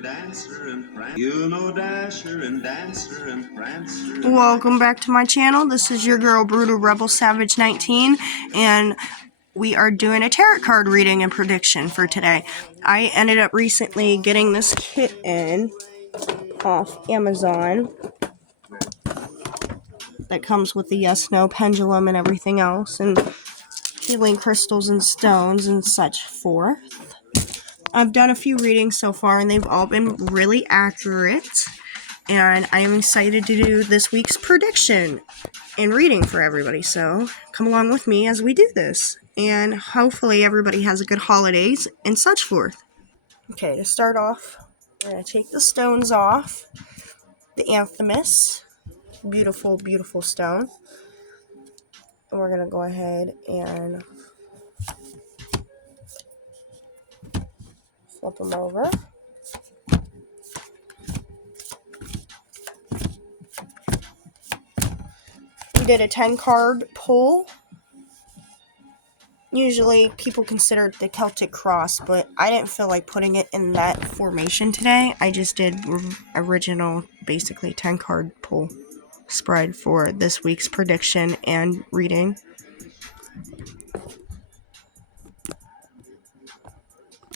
Dancer and Prancer. You know Dasher and Dancer and Prancer. Welcome back to my channel. This is your girl Brutal Rebel Savage 19, and we are doing a tarot card reading and prediction for today. I ended up recently getting this kit off Amazon that comes with the yes/no pendulum and everything else, and healing crystals and stones and such forth. I've done a few readings so far, and they've all been really accurate. And I am excited to do this week's prediction and reading for everybody. So come along with me as we do this. And hopefully everybody has a good holidays and such forth. Okay, to start off, we're going to take the stones off. The Anthemis. Beautiful, beautiful stone. And we're going to go ahead and flip them over. We did a 10-card pull. Usually people consider it the Celtic cross, but I didn't feel like putting it in that formation today. I just did original, basically 10-card pull spread for this week's prediction and reading.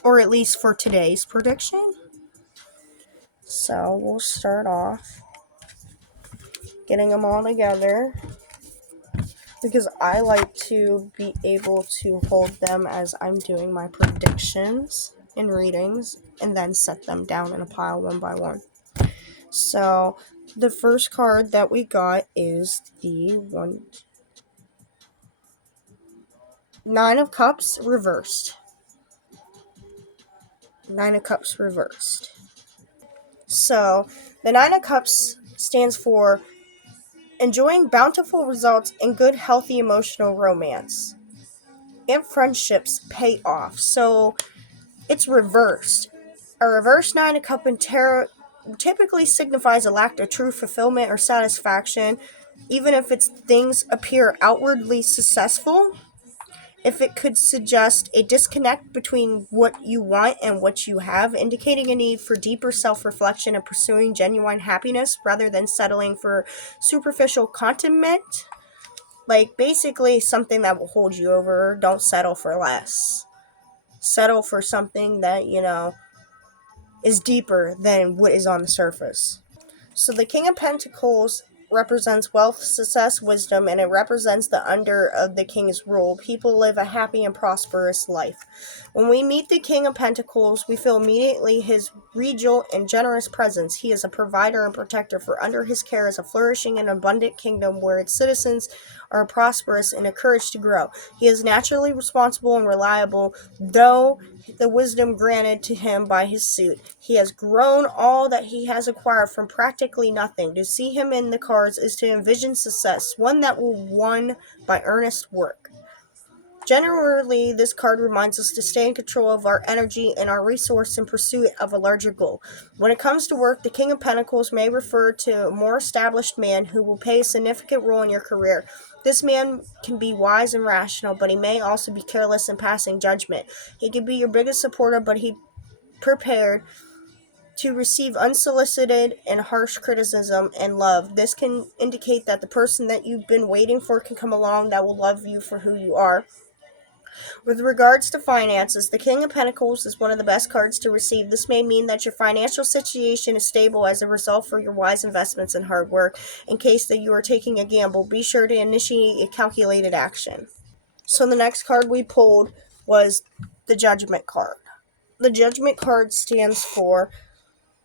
Or at least for today's prediction. So we'll start off getting them all together, because I like to be able to hold them as I'm doing my predictions and readings, and then set them down in a pile one by one. So the first card that we got is the Nine of Cups reversed. Nine of Cups reversed. So the Nine of Cups stands for enjoying bountiful results and good, healthy emotional romance. And friendships pay off. So it's reversed. A reverse Nine of Cups in tarot typically signifies a lack of true fulfillment or satisfaction, even if things appear outwardly successful. If it could suggest a disconnect between what you want and what you have, indicating a need for deeper self-reflection and pursuing genuine happiness rather than settling for superficial contentment. Like, basically something that will hold you over. Don't settle for less. Settle for something that, is deeper than what is on the surface. So the King of Pentacles represents wealth, success, wisdom, and it represents the under of the king's rule. People live a happy and prosperous life. When we meet the King of Pentacles, we feel immediately his regal and generous presence. He is a provider and protector, for under his care is a flourishing and abundant kingdom where its citizens are prosperous and encouraged to grow. He is naturally responsible and reliable, though the wisdom granted to him by his suit. He has grown all that he has acquired from practically nothing. To see him in the cards is to envision success, one that will be won by earnest work. Generally, this card reminds us to stay in control of our energy and our resource in pursuit of a larger goal. When it comes to work, the King of Pentacles may refer to a more established man who will play a significant role in your career. This man can be wise and rational, but he may also be careless in passing judgment. He can be your biggest supporter, but he prepared to receive unsolicited and harsh criticism and love. This can indicate that the person that you've been waiting for can come along that will love you for who you are. With regards to finances, the King of Pentacles is one of the best cards to receive. This may mean that your financial situation is stable as a result for your wise investments and hard work. In case that you are taking a gamble, be sure to initiate a calculated action. So the next card we pulled was the Judgment card. The Judgment card stands for,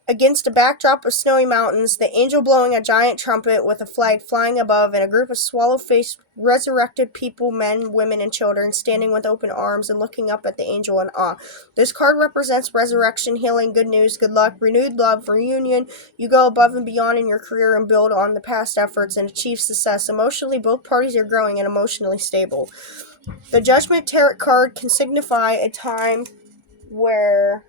against a backdrop of snowy mountains, the angel blowing a giant trumpet with a flag flying above, and a group of swallow-faced resurrected people, men, women, and children, standing with open arms and looking up at the angel in awe. This card represents resurrection, healing, good news, good luck, renewed love, reunion. You go above and beyond in your career and build on the past efforts and achieve success. Emotionally, both parties are growing and emotionally stable. The Judgment Tarot card can signify a time where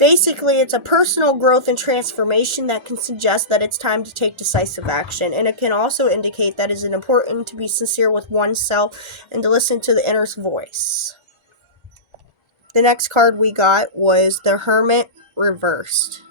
basically, it's a personal growth and transformation that can suggest that it's time to take decisive action. And it can also indicate that it is important to be sincere with oneself and to listen to the inner voice. The next card we got was the Hermit reversed.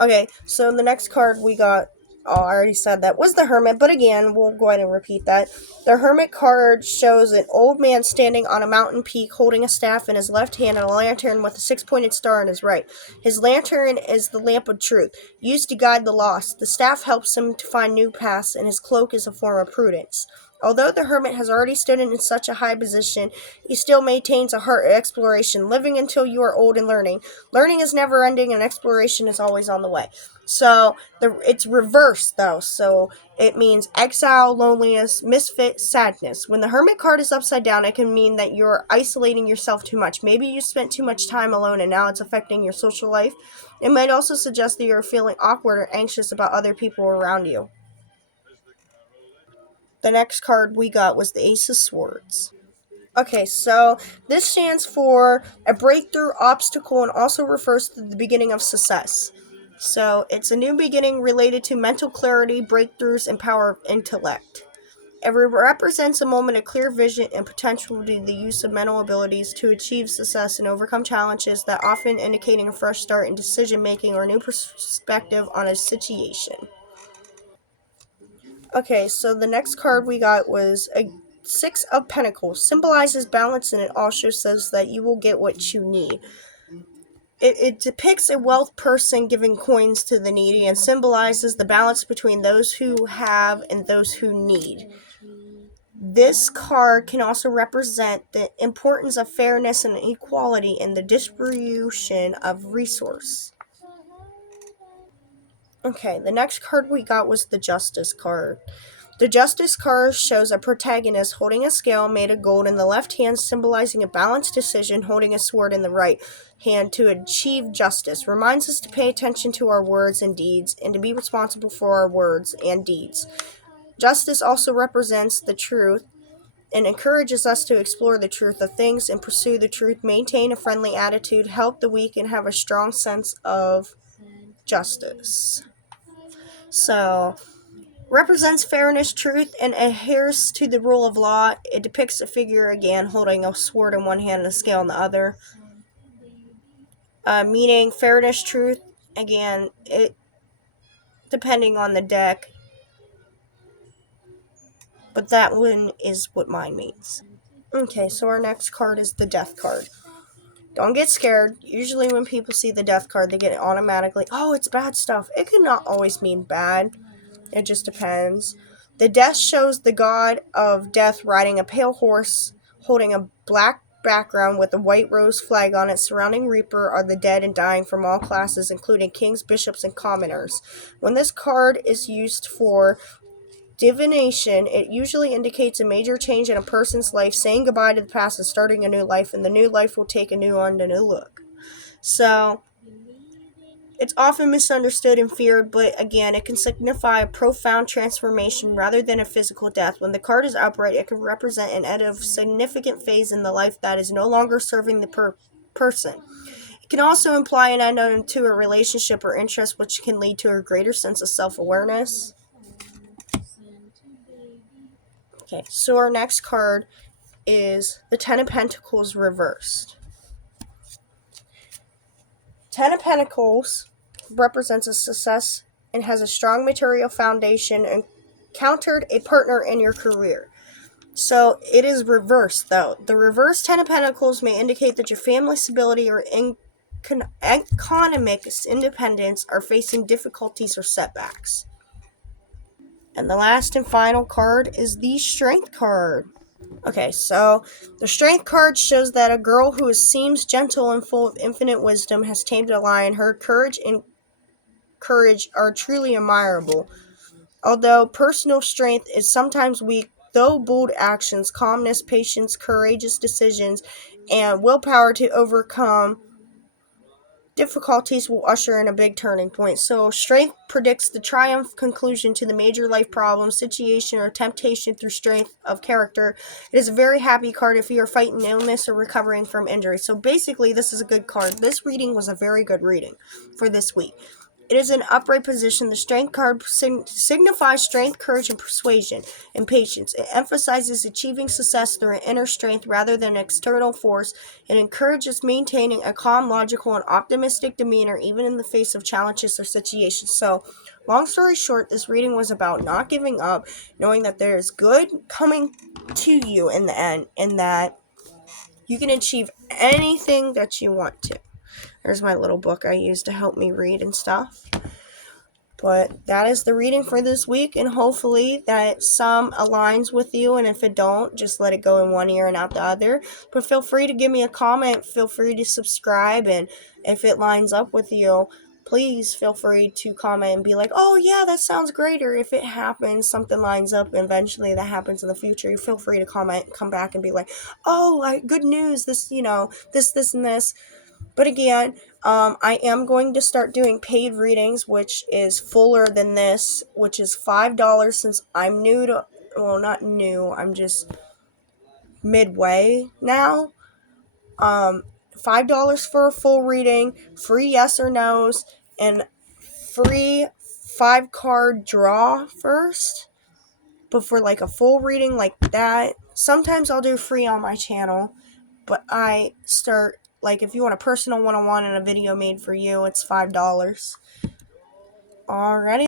Okay, so the next card we got, oh, I already said that, was the Hermit, but again, we'll go ahead and repeat that. The Hermit card shows an old man standing on a mountain peak holding a staff in his left hand and a lantern with a six-pointed star in his right. His lantern is the lamp of truth, used to guide the lost. The staff helps him to find new paths, and his cloak is a form of prudence. Although the hermit has already stood in such a high position, he still maintains a heart of exploration, living until you are old and learning. Learning is never ending, and exploration is always on the way. So it's reversed, though. So it means exile, loneliness, misfit, sadness. When the hermit card is upside down, it can mean that you're isolating yourself too much. Maybe you spent too much time alone, and now it's affecting your social life. It might also suggest that you're feeling awkward or anxious about other people around you. The next card we got was the Ace of Swords. Okay, so this stands for a breakthrough obstacle and also refers to the beginning of success. So it's a new beginning related to mental clarity, breakthroughs, and power of intellect. It represents a moment of clear vision and potential to the use of mental abilities to achieve success and overcome challenges, that often indicating a fresh start in decision making or a new perspective on a situation. Okay, so the next card we got was a Six of Pentacles. Symbolizes balance, and it also says that you will get what you need. It depicts a wealth person giving coins to the needy and symbolizes the balance between those who have and those who need. This card can also represent the importance of fairness and equality in the distribution of resource. Okay, the next card we got was the Justice card. The Justice card shows a protagonist holding a scale made of gold in the left hand, symbolizing a balanced decision, holding a sword in the right hand to achieve justice. Reminds us to pay attention to our words and deeds and to be responsible for our words and deeds. Justice also represents the truth and encourages us to explore the truth of things and pursue the truth, maintain a friendly attitude, help the weak, and have a strong sense of justice. So, represents fairness, truth, and adheres to the rule of law. It depicts a figure, again, holding a sword in one hand and a scale in the other. Meaning fairness, truth, again, it depending on the deck. But that one is what mine means. Okay, so our next card is the Death card. Don't get scared. Usually when people see the Death card, they get automatically, oh, it's bad stuff. It could not always mean bad. It just depends. The Death shows the god of death riding a pale horse, holding a black background with a white rose flag on it. Surrounding Reaper are the dead and dying from all classes, including kings, bishops, and commoners. When this card is used for divination, it usually indicates a major change in a person's life, saying goodbye to the past and starting a new life, and the new life will take a new on and a new look. So, it's often misunderstood and feared, but again, it can signify a profound transformation rather than a physical death. When the card is upright, it can represent an end of significant phase in the life that is no longer serving the person. It can also imply an end to a relationship or interest, which can lead to a greater sense of self-awareness. Okay, so our next card is the Ten of Pentacles reversed. Ten of Pentacles represents a success and has a strong material foundation and encountered a partner in your career. So it is reversed, though. The reversed Ten of Pentacles may indicate that your family stability or economic independence are facing difficulties or setbacks. And the last and final card is the Strength card. Okay, so the Strength card shows that a girl who seems gentle and full of infinite wisdom has tamed a lion. Her courage are truly admirable. Although personal strength is sometimes weak, though bold actions, calmness, patience, courageous decisions, and willpower to overcome difficulties will usher in a big turning point. So, strength predicts the triumph conclusion to the major life problem, situation, or temptation through strength of character. It is a very happy card if you are fighting illness or recovering from injury. So, basically, this is a good card. This reading was a very good reading for this week. It is an upright position. The strength card signifies strength, courage, and persuasion and patience. It emphasizes achieving success through an inner strength rather than external force. It encourages maintaining a calm, logical, and optimistic demeanor even in the face of challenges or situations. So, long story short, this reading was about not giving up, knowing that there is good coming to you in the end, and that you can achieve anything that you want to. There's my little book I use to help me read and stuff. But that is the reading for this week, and hopefully that some aligns with you, and if it don't, just let it go in one ear and out the other. But feel free to give me a comment, feel free to subscribe, and if it lines up with you, please feel free to comment and be like, oh yeah, that sounds great. Or if it happens, something lines up and eventually that happens in the future, you feel free to comment, come back and be like, oh, good news, this, this, and this. But again, I am going to start doing paid readings, which is fuller than this, which is $5 since I'm new to, well, not new, I'm just midway now. $5 for a full reading, free yes or no's, and free 5-card draw first. But for like a full reading like that, sometimes I'll do free on my channel. But I start, like, if you want a personal one-on-one and a video made for you, it's $5. Alrighty.